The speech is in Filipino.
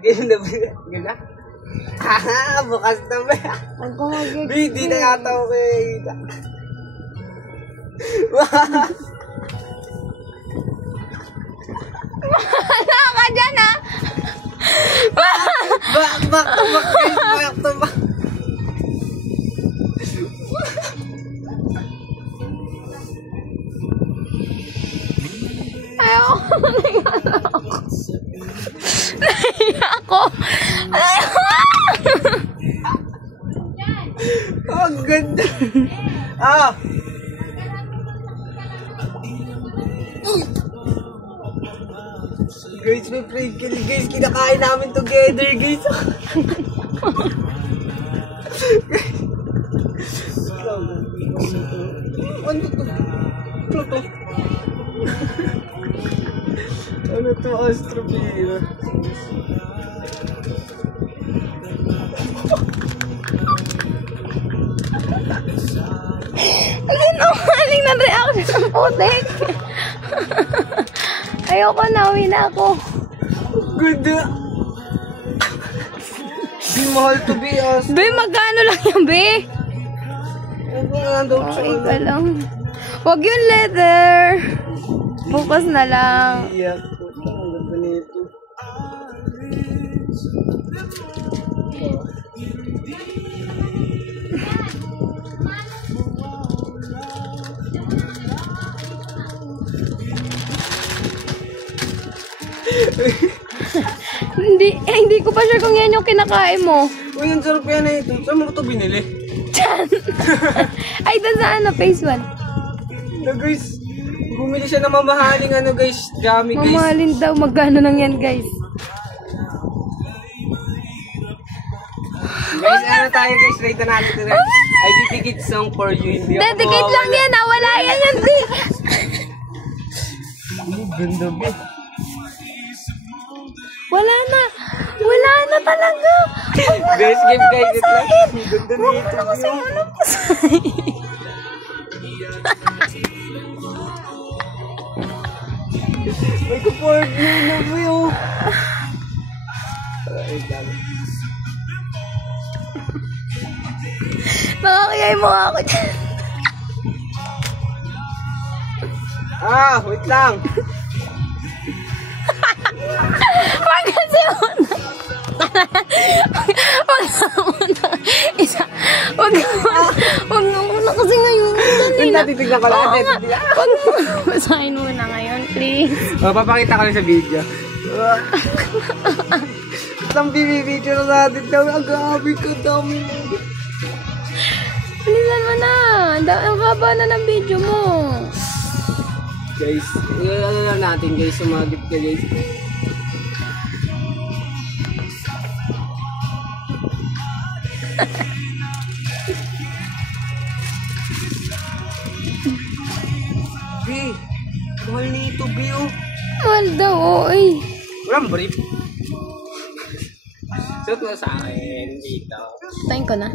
Ganda. Bukas na ba? Hindi na yata ako kaya. Wala ka dyan, ha? Back to back. Ayoko. Nahiya ako. Ang ganda. Ah. Guys, may prank kill, guys. Kinakain namin together, guys. Ano to? Ano to? Ano to, Astropira? Sinungaling na reaction ng putik. Ayoko na, uwi na ako. Ganda. Di mahal to be as. Be, magkano lang yan, be? Okay ka lang. Huwag yung leather. Bukas na lang. Iyak ko. Ang ganda nito. Hindi ko pa sure kung yan yung kinakain mo. Uy, ang sarap yan na ito. Saan mo ito binili? Diyan. Ay, doon sa ano, phase 1. No, guys. Bumili siya ng mamahaling ano, guys. Gummy, guys. Mamahalin daw. Magkano lang yan, guys. Guys, ano tayo, guys? Rate na natin ito. I dedicate song for you. Hindi ako Dedicate lang yan, ha? Wala yan yan, di. Ang ganda, be. Wala na. Wala na talaga. Guys, give guys it lang. Ang ganda Huwag nito. mo na kasi unang pasay. May kuport nyo na, be, oh. Nakakayay mo ako dyan. Ah, wait lang. Wag kasi una. Wag na una. Isa. Wag na una kasi ngayon. Titignan ko lang. Wag mo. Basahin muna ngayon, please. Papakita ko lang sa video. Isang bibidyo na natin daw. Ang gabi ka dami mo. Bilisan mo na. Ang haba na ng video mo. Guys, ano lang natin guys. Sumagit ka guys. B, mahal nito B, oh. Mahal daw, oy. Walang brief. Suot mo sa akin dito. Tayin ko na.